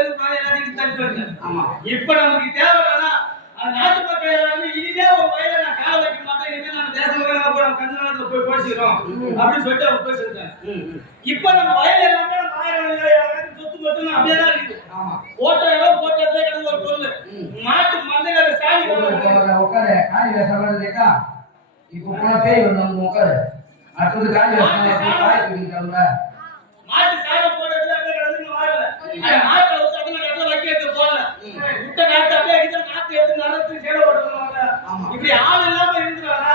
எல்லாத்தையும் தட்டு. இப்ப நமக்கு தேவைன்னா நாட்டு மக்கள் எல்லாமே இனிமே ஒரு வயல நான் கால வைக்க மாட்டேன், இனிமே நம்ம தேசம் கண்ணாலத்துல போய் பேசிக்கிறோம் அப்படின்னு சொல்லிட்டு அவங்க பேசிருக்காங்க. இப்ப நம்ம வயல் எல்லாமே நம்ம 1000 சொத்து மட்டும் அப்படியே தான் இருக்குது. ஓட்ட இடம் போட்டதே கிடந்து ஒரு பொருள் மாட்டு மந்தையில சாணி உட்காரு காலி வேசா இப்போ போன பேய் வந்து உட்காரு அடுத்தது காலி வேசா மாட்டு சாணம் போடுறது அப்படியே கிடந்து மாறல. மாட்டை வச்சு அப்படியே இடத்துல வைக்கிறது போல முட்டை நாட்டு அப்படியே நாட்டு எடுத்து நடத்து சேலை ஓட்டுவாங்க. இப்படி ஆள் இல்லாம இருந்துறாங்க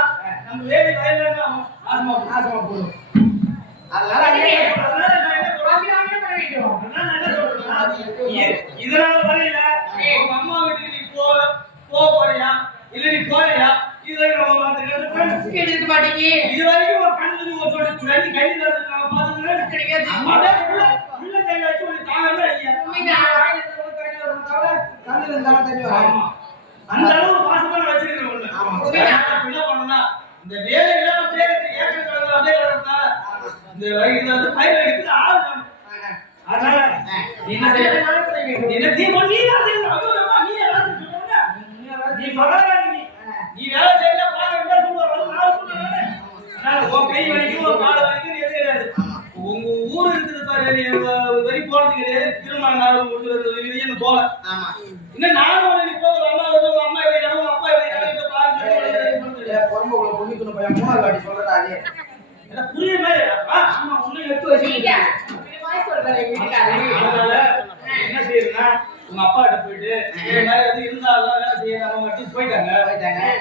நம்ம வேலி வயல்ல நாசமா போடும். அதனால இதனால வரையில உங்க அம்மா வீட்டுக்கு நீ போறியா இல்ல நீ போறியா இது வரைக்கும் மாட்டீங்க. இது வரைக்கும் ஒரு கண்ணு ஒரு சொல்லி ரெண்டு கையில நாங்க பாத்துக்கிறேன் கிடைக்காது. உள்ள கையில வச்சு ஒரு தாங்கவே இல்லையா அந்த அளவு பாசமா வச்சிருக்கிறேன். என்ன பண்ணா இந்த வேலையில அப்படியே ஏற்கனவே அப்படியே கிடந்தா இந்த வயதுல வந்து பயிர் வைக்கிறதுக்கு ஆள் வேணும். அதனால என்ன செய்ய என்ன தீ பண்ணி நீ தான் செய்யணும். ஐயோ நீ வேலை செய்யணும். நீ மகாராணி நீ வேலை செய்யல பாக்க என்ன சொல்லுவாங்க நான் சொல்றேன். அதனால உன் கை வலிக்கும் ஒரு கால் வலிக்கும் எது கிடையாது. உங்க ஊர் இருக்குது பாரு வெறி போறது கிடையாது. திருமண நாள் முடிஞ்சு போல இன்னும் நானும் நீ போக அம்மா இடையிலும் அப்பா இடையிலும் பாருங்க பொறுமைக்குள்ள பொண்ணுக்குள்ள போய் 3 வாட்டி சொல்றதா அது எனக்கு புரிய மாதிரி ஆமா ஒண்ணு எடுத்து வச்சிருக்கீங்க. அதனால என்ன செய்யுதுன்னா உங்க அப்பா கிட்ட போயிட்டு இந்த மாதிரி வந்து இருந்தாலும் வேலை செய்யறாங்க அவங்க போயிட்டாங்க.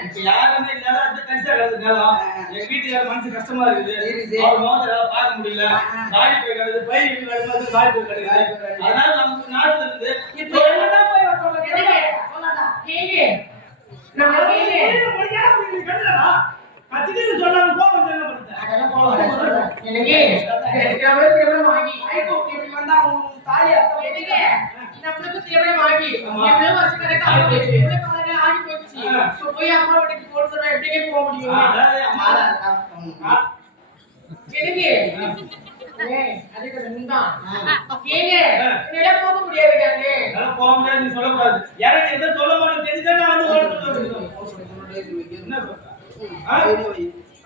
இப்ப யாருமே இல்லாத அந்த கன்சா கிடக்குதுனாலும் எங்க வீட்டுக்கார மனசு கஷ்டமா இருக்குது. அவர் மோத பார்க்க முடியல. காடி போய் கிடக்குது பயிர் கிடக்குது காடி போய் கிடக்குது. அதனால நமக்கு நாட்டுல இருந்து இப்ப என்னதான் போய் கத்திட்டு சொன்னாங்க கோபம் என்ன பண்ணுது அதெல்லாம் கோபம் எனக்கு தேவரை வாங்கி ஐகோ இப்படி வந்தா தாலி அர்த்தம் எதுக்கு நம்மளுக்கு தேவரை வாங்கி எவ்வளவு வருஷம் கரெக்டா ஆயிடுச்சு எவ்வளவு காலையில ஆகி போயிடுச்சு சோ போய் அம்மா வீட்டுக்கு போற சொன்னா எப்படியே போக முடியும் எதுக்கு அதுக்கு ரெண்டாம் கேங்க என்னால போக முடியாது காங்க என்னால போக முடியாது நீ சொல்ல கூடாது எனக்கு எதை சொல்ல மாட்டேன் தெரிஞ்சா நான் வந்து ஓடுறேன் என்ன சொல்ற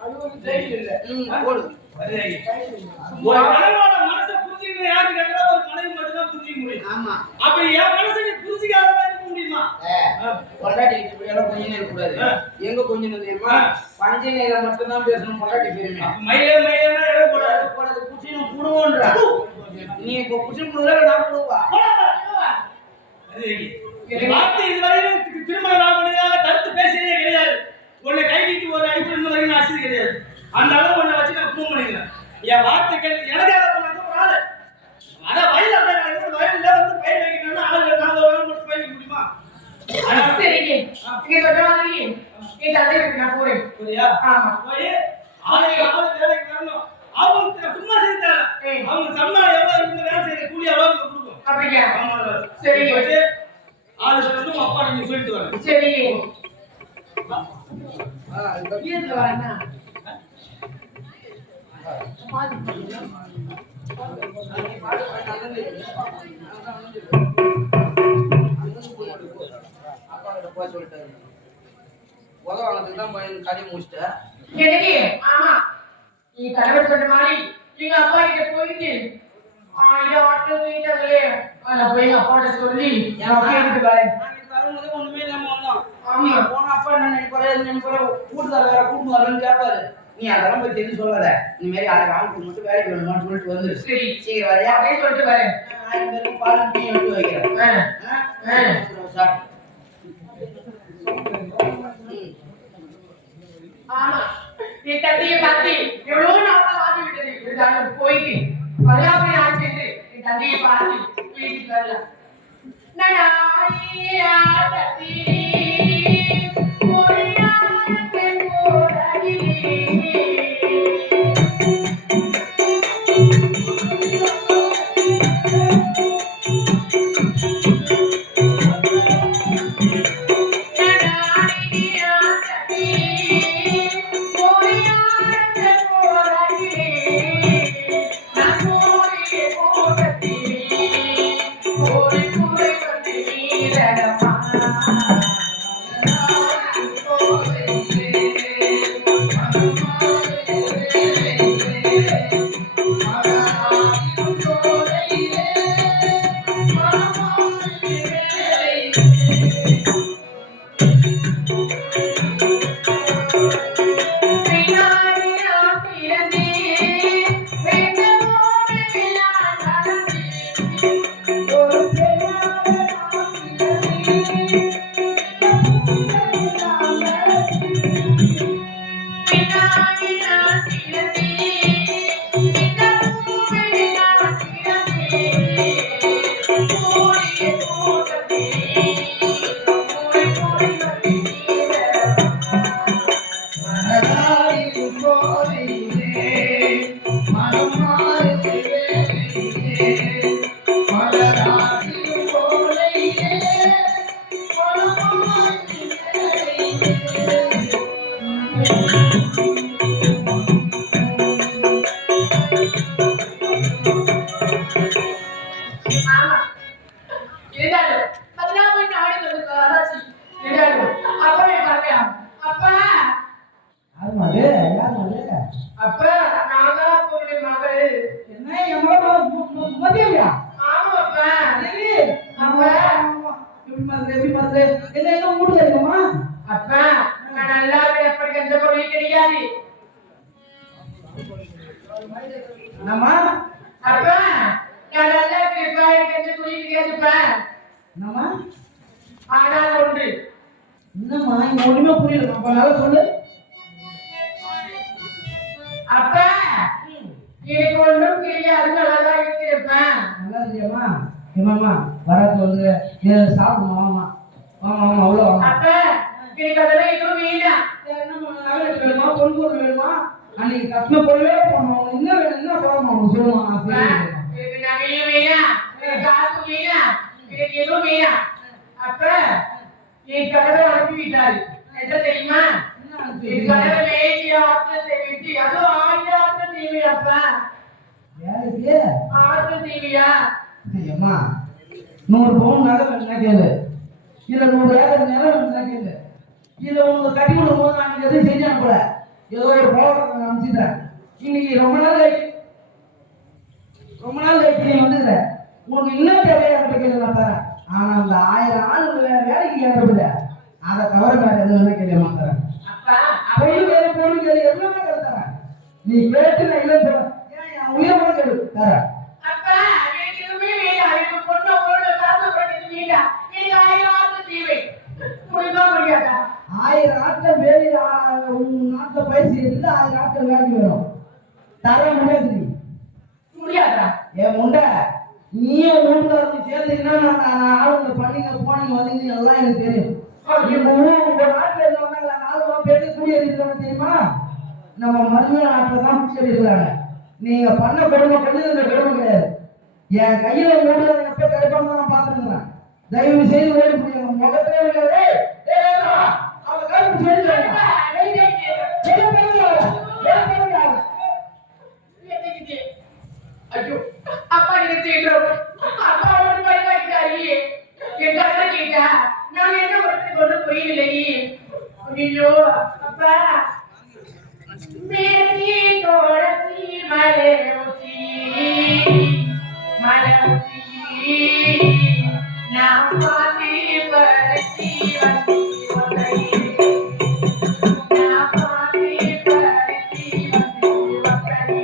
அதுவும் தெரியல போடு ஒரு மனவோட மனசை புரிஞ்சுக்கிற யாரு கேட்டா ஒரு மனைவி மட்டும் தான் புரிஞ்சிக்க முடியும். ஆமா அப்படி என் மனசை நீ புரிஞ்சிக்காத இருக்க முடியுமா? பொண்டாட்டி இப்படி எல்லாம் கொஞ்சம் இருக்க கூடாது. எங்க கொஞ்சம் தெரியுமா பஞ்சை நேரா மட்டும் தான் பேசணும். பொண்டாட்டி பேருமே மயிலே மயிலேனா எட கூடாது போறது குச்சினு புடுவோன்றா நீ இப்போ குச்சி புடுறல நான் புடுவா அது வார்த்தை இதுவரையும் திருமணம் ஆகணும்னு தடுத்து பேசியதே கிடையாது. உன்னை கை நீட்டி ஒரு அடிப்படை இன்னும் வரைக்கும் அசதி கிடையாது. அந்த அளவு உன்னை வச்சு நான் ப்ரூவ் பண்ணிக்கிறேன். என் வார்த்தைகள் எனக்காக பண்ணாத ஒரு ஆளு அதான் வயல் அப்படியே நடக்குது. வயல்ல வந்து பயிர் வைக்கணும்னா ஆளுங்க 4 வாரம் மட்டும் பயிர் வைக்க முடியுமா? சரிங்க இங்க சொல்றாங்க இந்த அதைக்கு நான் போறேன் சரியா? ஆமா போய் ஆளுங்க வேலைக்கு வரணும். அவங்க சும்மா செய்தாங்க அவங்க சம்பளம் எவ்வளவு இருக்கு வேலை செய்யற கூலி எவ்வளவு கொடுக்கும் அப்படியே. ஆமா சரி போய் ஆளு சொல்லணும் அப்பா நீங்க சொல்லிட்டு வரேன் சரிங்க. வீட்ல வரேனா அப்பா சொல்லிட்டாரு உதவானதுக்கு தான் போய் கதை முடிச்சிட்டேன். எனக்கு ஆமா நீ கணவர் சொன்ன மாதிரி எங்க அப்பா கிட்ட போயிட்டு இதை மட்டும் வீட்டாங்களே நான் போய் அப்பாட்ட சொல்லி எனக்கு வரும்போது ஒண்ணுமே இல்லாம வந்தோம். ஆமா போன அப்பா என்ன நினைப்பாரு கூட்டுதார வேற கூட்டு வரலன்னு கேட்பாரு. நீ அதெல்லாம் போய் தெரிஞ்சு சொல்லாத இந்த மாதிரி அழகு ஆளுக்கு மட்டும் வேலைக்கு வேணுமான்னு சொல்லிட்டு வந்து சரி சீக்கிரம் வரையா அப்படியே சொல்லிட்டு வரேன். பால் டீ எடுத்து வைக்கிறேன் சார். ஆமா நீ தண்ணியை பார்த்து எவ்வளவு நாள் ஆகி விட்டது போயிட்டு வல்லாமல் ஆச்சு நீ தண்ணியை பார்த்து வீட்டுக்கு வரலாம். Por மலராடிடும் கோலையே மனமாய் ஆமா இருந்தாலும் 16 நாடு வந்து ஆராய்ச்சி இருந்தாலும் அப்பவே பாருங்க அப்பா யார் மது யார் மது அப்பா நானா பொண்ணு மகள் என்ன எவ்வளோ மதியா ஆமா அப்பா தேவி அப்பா எப்படி மாதிரி என்ன என்ன மூடு தெரியுமா அப்பா நான் நல்லா எப்படி எந்த பொருள் கிடையாது என்னம்மா அப்பா நான் நல்லா இருப்பா எனக்கு எந்த பொருள் கிடையாதுப்பா என்னம்மா ஆனால் ஒன்று என்னம்மா இங்க ஒண்ணுமே புரியல அப்ப நல்லா சொல்லு அப்பா எனக்கு ஒன்றும் கிடையாது நல்லாதான் இருக்கிறப்பா நல்லா இல்லையாம்மா ஏமாம்மா வராது வந்து சாப்பிடுமா வாமா வாமா வாமா அவ்வளோ வாமா அப்பா எனக்கு அதெல்லாம் எதுவும் வேண்டாம் என்னம்மா நகை வேணுமா பொன் பொருள் வேணுமா அன்னைக்கு கட்டின பொருளே போடணும் என்ன வேணும் என்ன போடணும் அவங்க சொல்லுவாங்க நான் அப்பா, சரி எனக்கு நகையும் வேணாம் எனக்கு காசு வேணாம் எனக்கு எதுவும் வேணாம் அப்பா என் கணவர் அனுப்பிவிட்டாரு என்ன தெரியுமா என் கணவர் வேண்டிய ஆற்றத்தை விட்டு அதுவும் ஆயிரம் ஆற்றம் தீவியாப்பா வேலைக்கு ஆற்றம் தீவியா அம்மா 100 பவுன் நகை வேணும்னா கேளு இல்ல 100 ஏக்கர் நிலம் வேணும்னா கேளு இல்ல உங்களுக்கு கட்டி கொடுக்கும் போது நான் எதுவும் செஞ்சு அனுப்பல ஏதோ ஒரு போராட்டம் அனுப்பிச்சிட்டேன் இன்னைக்கு ரொம்ப நாள் கழிச்சு நீ வந்துக்கிற உனக்கு இன்னும் தேவையா கேள்வி நான் தரேன் ஆனா அந்த 1000 ஆள் வேலைக்கு கேட்கறதில்ல அதை தவிர வேற எதுவும் கேள்வி மாத்தறேன் அப்பா பொருள் கேள்வி எல்லாமே தரேன் நீ கேட்டு நான் இல்லைன்னு சொல்ல ஏன் என் உயிரை கூட கேளு தரேன் அப்பா எனக்கு எதுவுமே வேண்டாம் எனக்கு பொண்ணு பொண்ணு காசு பண்ணது வேண்டாம் எனக்கு ஆயிரம் ஆற்றம் தீவை முடியுமா முடியாதா 1000 ஆட்கள் வேலை உன் நாட்டில் பயிற்சி இல்லை 1000 ஆட்கள் வேலைக்கு வரும் தர முடியாது நீ முடியாதா என் முண்டை நீயும் வீட்டுக்காரங்க சேர்ந்தீங்கன்னா நான் ஆளுங்க பண்ணீங்க போனீங்க வந்தீங்க எல்லாம் எனக்கு தெரியும் உங்க நாட்டில் இருந்தவங்க 4 பேருக்கு குடியேறிக்கிறவங்க தெரியுமா நம்ம மருமக நாட்டில் தான் குடியேறிக்கிறாங்க நீங்க பண்ண கொடுமை பண்ணது இந்த கொடுமை கிடையாது என் கையில மூடுறத எப்ப கிடைப்பாங்க நான் பார்த்துருந்தேன் தயவு செய்து ஓடி முடியும் முகத்தே அவங்க கருப்பு சொல்லிடுறாங்க ஐயோ அப்பா நினைச்சிட்டோம் அப்பா ஒரு பரிமாறிட்டாரி என் கதை கேட்டா நான் என்ன ஒருத்தர் கொண்டு போயில்லையே ஐயோ அப்பா மேரி தோழி மலையோசி மலையோசி நான் பாத்தி பரத்தி வசி வலை நான் பாத்தி பரத்தி வசி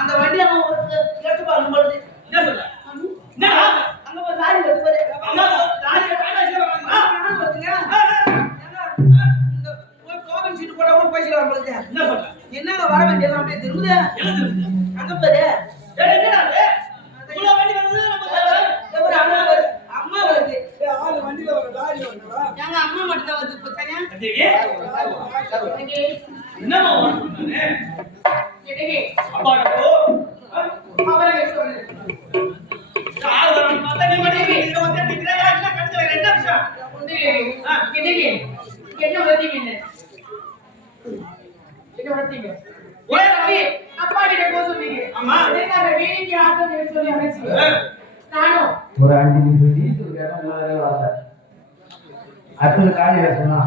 அந்த வண்டி அங்க கேட்டு பாருங்க பொழுது என்ன சொல்ற என்ன அங்க ஒரு லாரி வருது பாரு அம்மா ராஜே காடாசில வாங்க நானும் வருதுங்க இந்த ஒரு டோக்கன் சீட் போட கூட பேசிக்கலாம் பொழுது என்ன சொல்ற என்னங்க வர வேண்டியது அப்படியே திரும்புது எழுது அங்க பாரு டேய் என்னடா இது உள்ள வண்டி வந்து நம்ம ஒரு அம்மா வருது அம்மா வருது ஆளு வண்டியில ஒரு லாரி வந்துடா. எங்க அம்மா மட்டும் தான் வருது பத்தானே அடேய் என்னமா பண்ணுனே அப்பாடா போ அவரே சொல்லுங்க ஆளு வரணும் பார்த்தா நீ மட்டும் இங்க வந்து நிக்கிறயா இல்ல கழுத்துல ரெண்டு நிமிஷம் என்ன வந்தீங்க என்ன வந்தீங்க ஒரே அப்பா கிட்ட போக சொன்னீங்க ஆமா நான் வீட்டுக்கு ஆட்டோ சொல்லி அனுப்பிச்சு நானும் ஒரு 5 நிமிஷம் டீசல் கேட்டா முதல்ல வரல அடுத்தது காலி வேசம்னா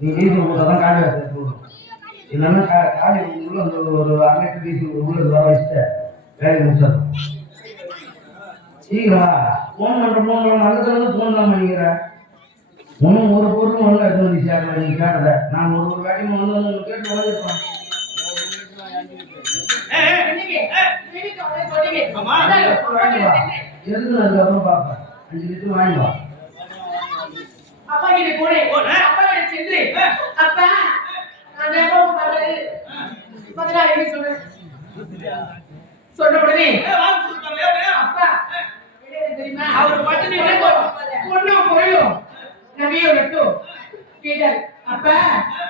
நீ டீசல் போட்டாதான் காலி வேசம் போடணும் இல்லைன்னா காலி உள்ள ஒரு 1 லிட்டர் டீசல் உள்ள வர வச்சுட்டு வேலை முடிச்சிடணும் சீக்கிரம் ஃபோன் பண்ணுறோம் நல்லதுல ஃபோன் தான் பண்ணிக்கிறேன் ஒன்றும் ஒரு பொருளும் ஒன்றும் எடுத்து வந்து சேர்க்கல நீ கேட்டத நான் ஒரு வேலையும் ஒன்று கேட்டு உழைச்சிருப்பேன் ஆமா எதுக்கு அதுக்கப்புறம் பார்ப்பேன் 5 லிட்டர் வாங்கி வா அப்பா கிட்ட போனேன் அப்பா கிட்ட சென்று அப்பா நான் எப்பவும் பாரு பதிலா என்ன சொன்னேன் சொன்ன உடனே வாங்க சொல்றாங்க அப்பா என்ன தெரியுமா அவர் பட்டனை ஒன்னும் பொருளும் நவியோ நட்டு கேட்டார் அப்பா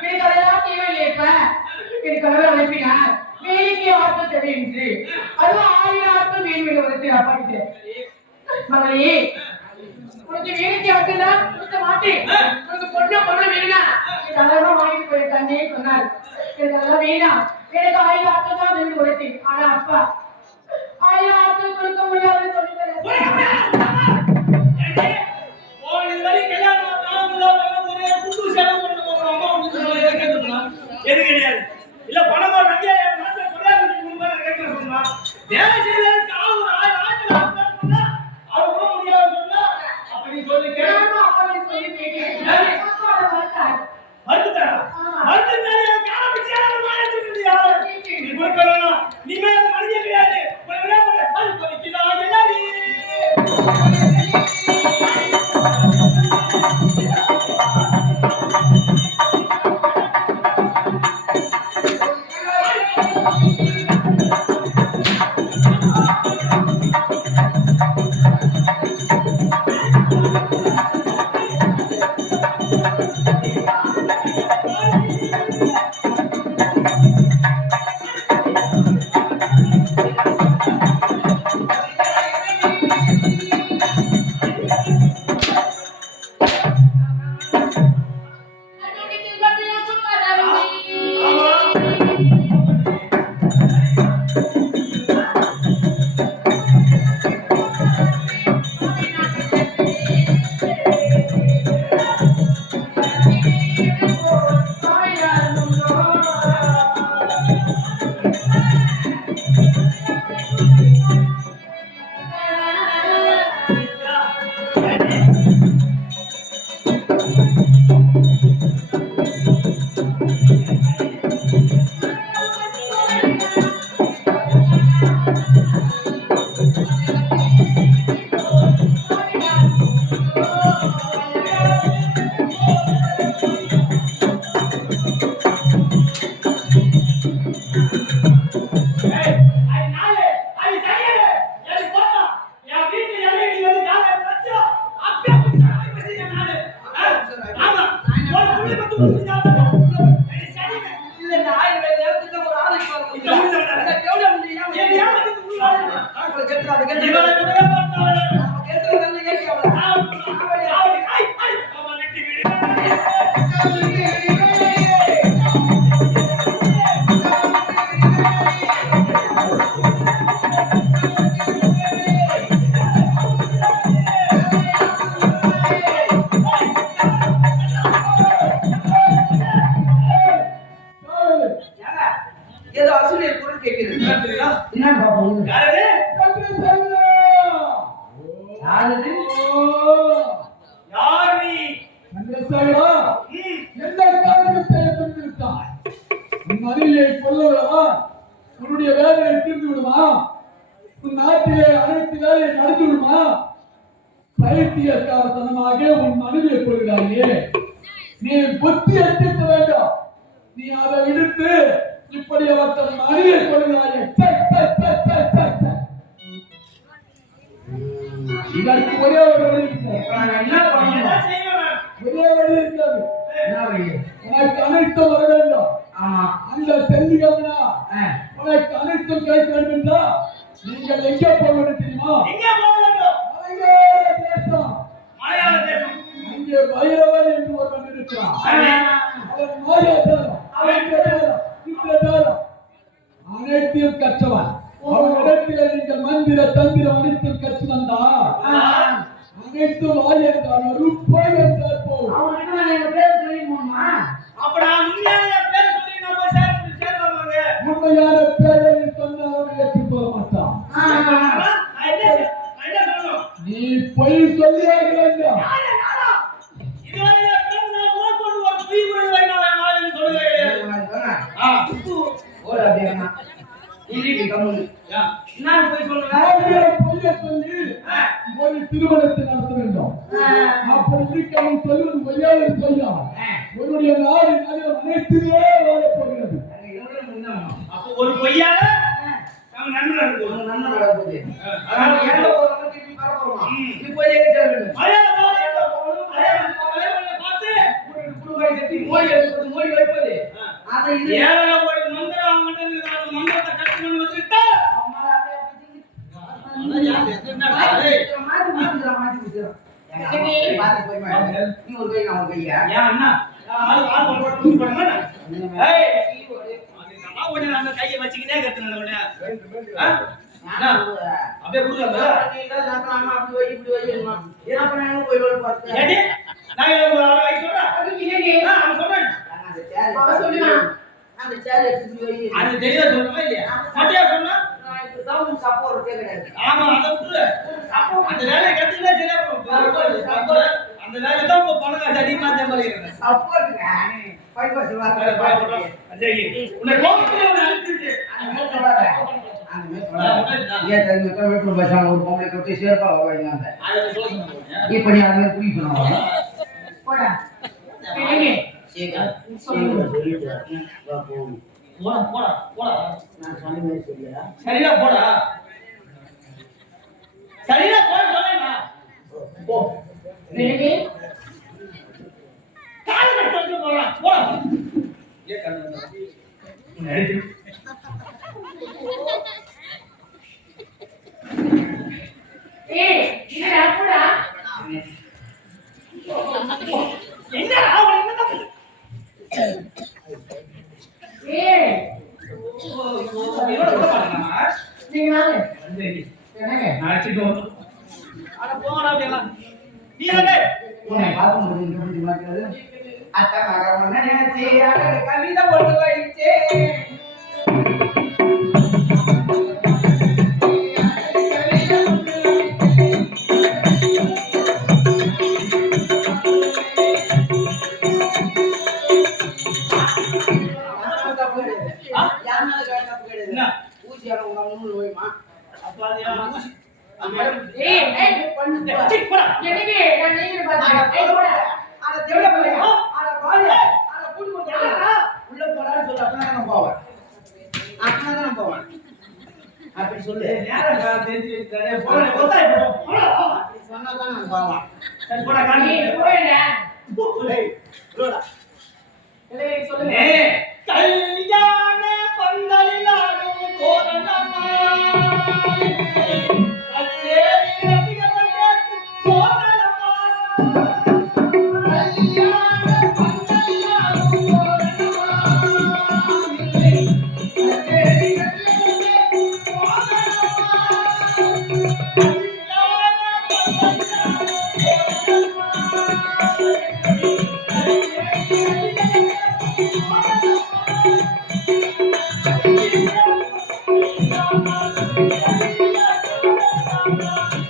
எனக்கு அதெல்லாம் தேவையில்லையப்பா எனக்கு கலவர் அனுப்பினார் வேலைக்கு ஆட்கள் தேவை என்று அதுவும் 1000 ஆட்கள் வேணும் வந்து அப்பா கிட்ட மகளே உனக்கு வேலைக்கு ஆட்கள் தான் கொடுக்க மாட்டேன் உனக்கு பொருள் வேணும்னா எனக்கு அதெல்லாம் வாங்கிட்டு போயிருக்கானே சொன்னார் எனக்கு அதெல்லாம் வேணாம் எனக்கு 1000 ஆட்கள் தான் வேணும் உழைத்தேன் ஆனா அப்பா 1000 ஆட்கள் கொடுக்க முடியாதுன்னு சொல்லிட்டாரு எது கிடையாது இல்ல பணமா நம்பியா என் நாட்டுல கொண்டாந்து கேட்க சொன்னா வேலை செய்யறதுக்கு ஆள் ஒரு 1000 ஆட்கள் சொன்னா அது கூட முடியாது சொன்னா அப்படி சொல்லி கேட்கணும் அப்பா சொல்லி கேட்டேன் அப்பாவோட வார்த்தை மறுத்துட்டாரா மறுத்துட்டாரு காலப்பிச்சியா மாறிட்டு நீ கொடுக்கணும் நீ மேல மனித கிடையாது ஒரு விளையாட்டு அது கொதிக்குதா எல்லாரி இல்ல இந்த ஆயிரம் நேரத்துக்கு ஒரு ஆளுக்கு வர முடியல. இந்த கேவல வந்து ஏன் கேட்கற அது கேட்கற நம்ம கேட்கறது வந்து ஏன் கேவல ஏதோ அசுரியர் குரல் கேட்கிறது. என்ன பாப்போம் யாரது? யாரு யார் நீ? மனைவியை கொல்லவா? உன்னுடைய வேலையை தீர்ந்து விடுமா? உன் நாட்டிலே அனைத்து வேலையை நடந்து விடுமா? பைத்தியக்காரத்தனமாக உன் மனைவியை கொள்கிறாயே, நீ புத்தி அச்சிக்க வேண்டும். நீ அதை விடுத்து இப்படி அவர்கள் மனைவியை கொள்கிறாயே. இதற்கு ஒரே ஒரு வழி இருக்கிறது. என்ன பண்ணணும் என்ன செய்யணும்? ஒரே வழி இருக்கிறது. என்ன வழி உனக்கு அனைத்தும் வர வேண்டும். ஆமா அந்த செல்லிகம்னா உனக்கு அனைத்தும் கிடைக்க வேண்டும் என்றால் நீங்கள் எங்கே போக வேண்டும் தெரியுமா? எங்கே போக வேண்டும்? மலையாள தேசம். மலையாள தேசம். அங்கே பைரவன் என்று ஒருவன் இருக்கிறான். அவன் மாயாஜாலம், அவன் இந்திரஜாலம் அனைத்தையும் கற்றவன். அவனிடத்திலே நீங்கள் மந்திர தந்திரம் அனைத்தும் கற்று வந்தால் அனைத்தும் வாயென்றால் ரூபாய் என்றால் போகும். அவனுக்கு எங்க பேர் சொல்லி போகணுமா? அப்ப நான் உண்மையான பேரை சொல்லி நம்ம சேரலாமாங்க? உண்மையான பேரை சொன்னால் அவன் ஏற்று போக மாட்டான். நான் என்ன சொல்லணும்? நீ பொய் சொல்லியாக வேண்டும். இதுவரை நான் உனக்கொண்டு ஒரு பொய் உணர்வு வைக்கலாம் நான் சொல்லவே கிடையாது. ஓட அப்படியே இல்லி கம்முனு நான் போய் சொல்றேன். பொய்யை சொல்லி ஒரு திருமணத்தை நடத்த வேண்டும். அப்படி இருக்க அவன் சொல்வது பொய்யாவது பொய்யா? உன்னுடைய நாடு நகரம் அனைத்துமே வாழப் போகிறது. அப்போ ஒரு பொய்யால நம்ம நன்மை நடக்கும். நன்மை நடக்குது. அதாவது எங்க போறோம் திருப்பி வர போறோம். இது போய் எங்க சேர வேண்டும்? குடும்பை கட்டி மோடி எடுப்பது மோடி வைப்பது அதை இது ஏழரை கோடி மந்திரம் அவங்ககிட்ட இருக்குது. அந்த மந்திரத்தை கட்டணும்னு வந்துட்டா கையை வச்சுக்கிட்டே கத்துன அப்படியே கொடுக்க அது தெரியல சொல்றமா இல்லையா? மட்டியா சொன்னா ஆமா அத விட்டுரு. அந்த வேலையை கத்துக்கிட்டா சரியா போகும். அந்த வேலை தான் இப்போ பணம் காசு அதிகமா சம்பாதிக்கிறேன். உன்னை கோபத்துல அனுப்பிட்டு ஒரு பொம்பளை கொட்டி சேர்ப்பா இப்ப நீ அதுல குடிக்கணும். போடா போடா போடா நான் சொன்ன மாதிரி சொல்லியா? சரியா போடா சரியா போட சொல்லேனா போ நீ கால் கட்டு போடா போடா ஏ கண்ணு ஏய் என்னடா போடா என்னடா அவன் என்ன ஏய் இவன கூட பாருங்க நீங்க வாங்க என்னங்க நாச்சிட்டு வந்து அட போடா அப்படியே நீ என்ன உன்னை பார்க்க முடியுது. அத்த மகன் நினைச்சு கவிதை ஒன்று வடிச்சே ஊசியான உணவு நோயுமா அப்ப அது ஊசி ஏய் ஏய் பண்ணு சிக் போடா என்னங்க நான் நீங்க பாத்தேன் ஏய் போடா அட தேவட போய் அட பாரு அட கூடி வந்து உள்ள போடான்னு சொல்ல அப்பனா நான் போவேன். அப்பனா நான் போவேன். அப்படி சொல்லு. நேரா தெரிஞ்சு போடா போடா போடா அப்படி சொன்னா தான் நான் போவேன். சரி போடா காணி ஏய் போடா ஏய் போடா இல்லை, சொல்லுங்க. கல்யாண பந்தலில் ஆடும் தோரணமா கச்சேரி ரசிகர்களுக்கு தோரணமா கல்யாண பந்தலில் ஆடும் தோரணமா கச்சேரி ரசிகர்களுக்கு தோரணமா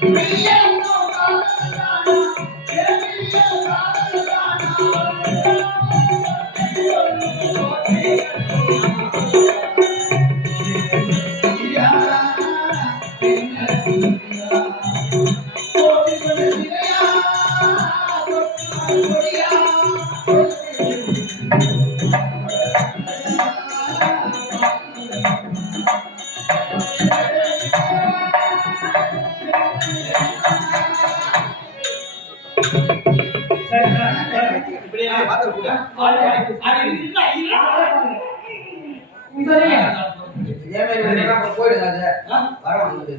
கல்யாண பந்தலில் ஆடும் போயிடுங்க வர வந்து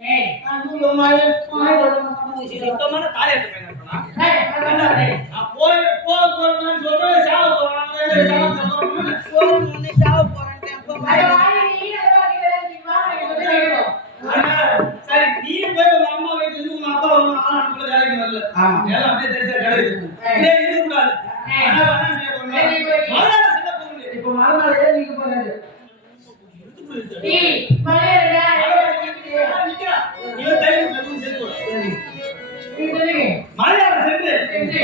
ஏய், சுத்தமான தாலி எடுத்து போயிருந்தா ஏய், பரவாயில்லை. அது வாங்கி நீ அதை வாங்கி தெரியுமா? எனக்கு தெரியும். சரி நீ போய் உங்க அம்மா வீட்டுல இருந்து உங்க அப்பா வந்து ஆள் அனுப்புற வேலைக்கு வரல எல்லாம் அப்படியே தெரிஞ்சா கிடையாது இதே இருக்கக்கூடாது அதனால என்ன செய்ய போறோம் மறுநாள் சின்ன பொண்ணு இப்ப மறுநாள் ஏன் நீங்க போறாரு ஏய், மலையடா. நிக்கிறா இவன் தைரியம் சொல்லி சேர்த்து நீ சொல்லுங்க. மலையாளம் சென்று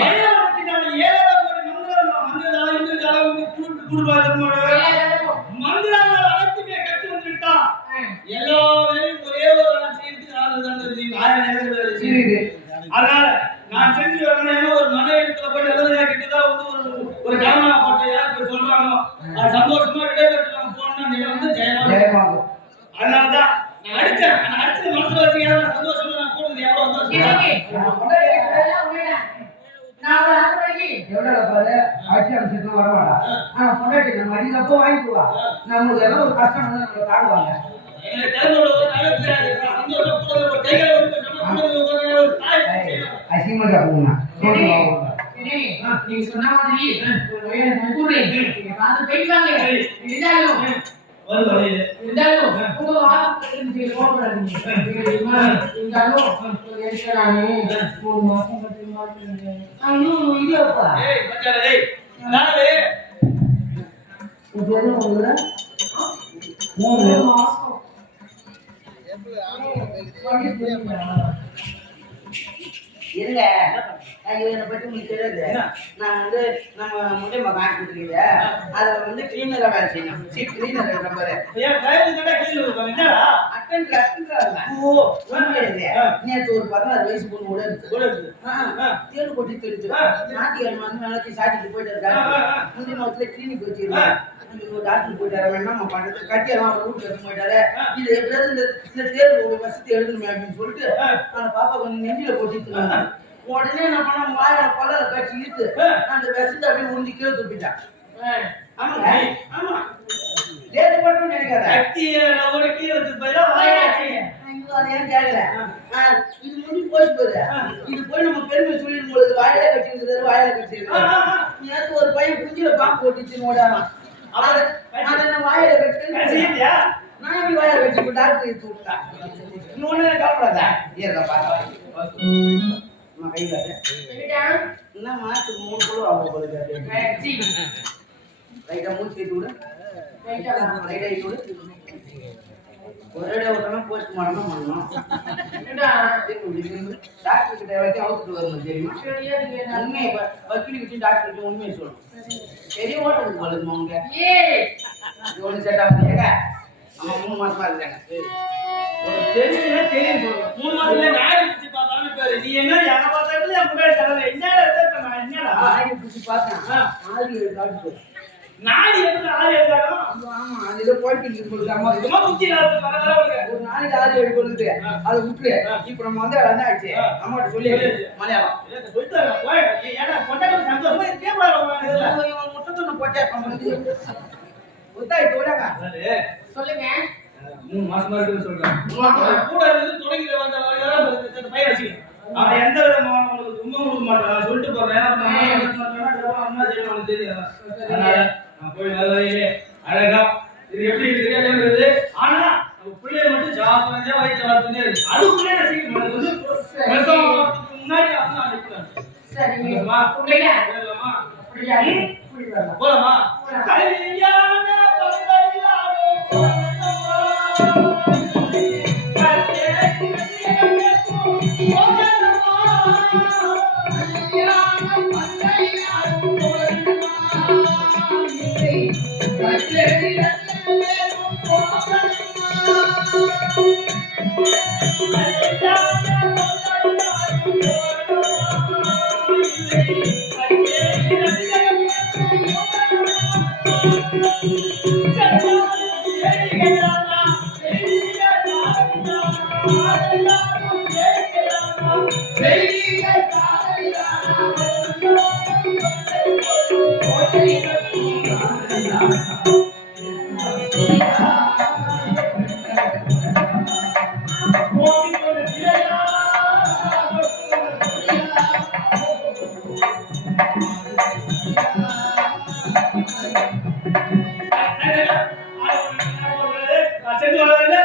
மலையாளத்தினால ஏழாவது கோடி மந்திரம் இருந்து மந்திரங்கள் அனைத்துமே கற்று வந்துட்டா எல்லா வேலையும் ஒரே ஒரு வேலை செய்யறதுக்கு அதனால நான் செஞ்சு வரணும் ஒரு மன இடத்துல போய் எழுதுனா கிட்டதான் வந்து ஒரு கிழமை போட்டு யார் போய் சொல்றாங்க அது சந்தோஷமா விடைபெற்று நம்ம போனோம்னா நீங்க வந்து ஜெயமாகும் அதனாலதான் நான் அடிச்சேன் மனசுல வச்சுக்க சந்தோஷமா நான் போடுறது யாரோ நான் ஒரு ஆறு மணிக்கு எவ்வளவு பாரு ஆட்சி அமைச்சிட்டு வர மாட்டா ஆனா பொண்டாட்டி நம்ம அடிக்கிறப்போ வாங்கிக்குவா நம்மளுக்கு ஏதோ ஒரு கஷ்டம் வந்து நம்மளை தாங்குவாங்க எனக்கு தலைமுறை ஒரு நாள் தெரியாது சந்தோஷம் போடுறது ஒரு கைகளை வந்து ஒரு தாய் அசிங்கமா போகுங்க நீங்க சொன்ன மாதிரி நீங்க பார்த்து போயிட்டு வாங்க இருந்தாலும் இருந்தாலும் உங்க வார்த்தை போடாதீங்க இருந்தாலும் எடுக்கிறானே 3 மாசம் 10 மாசம் ஐயோ இல்லப்பா ஏய் பச்சால ஏய் நாளே இது என்ன பண்ணுங்க 3 மாசம் இல்ல இவனை பத்தி உங்களுக்கு தெரியாது நான் வந்து நம்ம முட்டைமா காட்டி கொடுத்துருக்கீங்க அதை வந்து கிளீனரா வேலை செய்யணும் கிளீனர் நம்பரு ஏன் டைம் கடை கீழ இருக்காங்க என்னடா ஓ நேற்று ஒரு 16 வயசு பொண்ணு கூட இருக்கு தேடு கொட்டி தெரிஞ்சு ஞாயிற்றுக்கிழமை வந்து நிலத்தி சாட்டிட்டு போயிட்டு இருக்காரு முந்தைய மாதத்துல கிளினிக் வச்சிருக்கேன் டாக்டர் போயிட்டாரு வேணாம் பண்றது கட்டியெல்லாம் அவர் வீட்டுக்கு எடுத்து போயிட்டாரு இது எப்படியாவது இந்த தேர்வு வசதி எழுதணுமே அப்படின்னு சொல்லிட்டு நான் பாப்பா கொஞ்சம் நெஞ்சில கொட்டிட்டு உடனே என்ன பண்ண வாயில பல்லல கட்சி இழுத்து அந்த விஷத்தை அப்படியே உறிஞ்சி கீழே துப்பிட்டான் ஆமாங்க ஆமா லேட் பண்ணணும்னு நினைக்காத கத்திய நம்ம கீழ பதிலா வாயாச்சு அது ஏன் கேட்கல இது முடிஞ்சு போச்சு போகுது இது போய் நம்ம பெருமை சொல்லிடும் பொழுது வாயில கட்டி இருக்கிறது வாயில கட்டி இருக்கிறது நேற்று ஒரு பையன் குஞ்சில பாம்பு போட்டுச்சு ஓடாரான் அதை நான் வாயில கட்டி நான் எப்படி வாயில கட்டி டாக்டர் எடுத்து விட்டேன் இன்னொன்னு கவலைப்படாத ஏறா பாக்க நான் கையில என்ன மாசத்துக்கு 3 கிலோ ஆகும் போல ரைட்டா மூச்சு கேட்டு விடு ரைட்டா இட்டு விடு ஒரே விட்டோம்னா போஸ்ட் மார்ட்டம் பண்ணணும் டாக்டர் கிட்ட எல்லாத்தையும் அவுத்துட்டு வரணும் தெரியுமா உண்மையை வக்கீல் கிட்ட டாக்டர் கிட்ட உண்மையை சொல்லணும் பெரிய ஓட்டத்துக்கு வளருமா அவங்க ஒன்று செட் ஆகுது அவன் 3 மாசமா இருக்காங்க தெரியும் சொல்றேன் 3 மாசத்துல நாடி பிடிச்சி பார்த்தாலும் பேரு நீ என்ன யாரை பார்த்தாலும் என் முன்னாடி தரல என்னடா நாடி பிடிச்சி பார்த்தேன் ஆதி டாக்டர் நாடி எப்படி ஆள் எடுத்தாலும் ஆமா அதுல குழப்பிட்டு இருக்குது அம்மா சும்மா குச்சி நான் வர வர உனக்கு ஒரு நாளைக்கு 6-7 கொள்ளுது அதை விட்டுரு இப்ப நம்ம வந்து என்ன ஆச்சு அம்மாட்ட சொல்லி மலையாளம் சொல்லிட்டாங்க போய் ஏடா கொண்டாடி சந்தோஷமா இருக்கே கூடாது இவன் முட்டத்தொன்னு போட்டேன் ஒத்தாயிட்டு விடாங்க சொல்லுங்க 3 மாசமா இருக்குன்னு சொல்றேன் கூட இருந்து தொடங்கி வந்த பையன் வச்சுக்க அவன் எந்த விதமான உங்களுக்கு துன்பம் கொடுக்க மாட்டான் சொல்லிட்டு போறேன் அம்மா செய்யணும் அவனுக்கு தெரியும் அதனால நான் போய் நல்ல அழகா இது எப்படி தெரியாதுன்றது ஆனா நம்ம பிள்ளைய மட்டும் ஜாக்கிரதையா வயிற்று வளர்த்துனே இருக்கு அதுக்குள்ளே நான் சீக்கிரம் அது வந்து பிரசவம் ஆகிறதுக்கு முன்னாடி அவன் அனுப்புறேன் சரிங்க போலாமா? உண்மையா போலாமா? அப்படியா புரியுது வரலாம் போலாமா கல்யாண பந்தலாடோ சென்று வர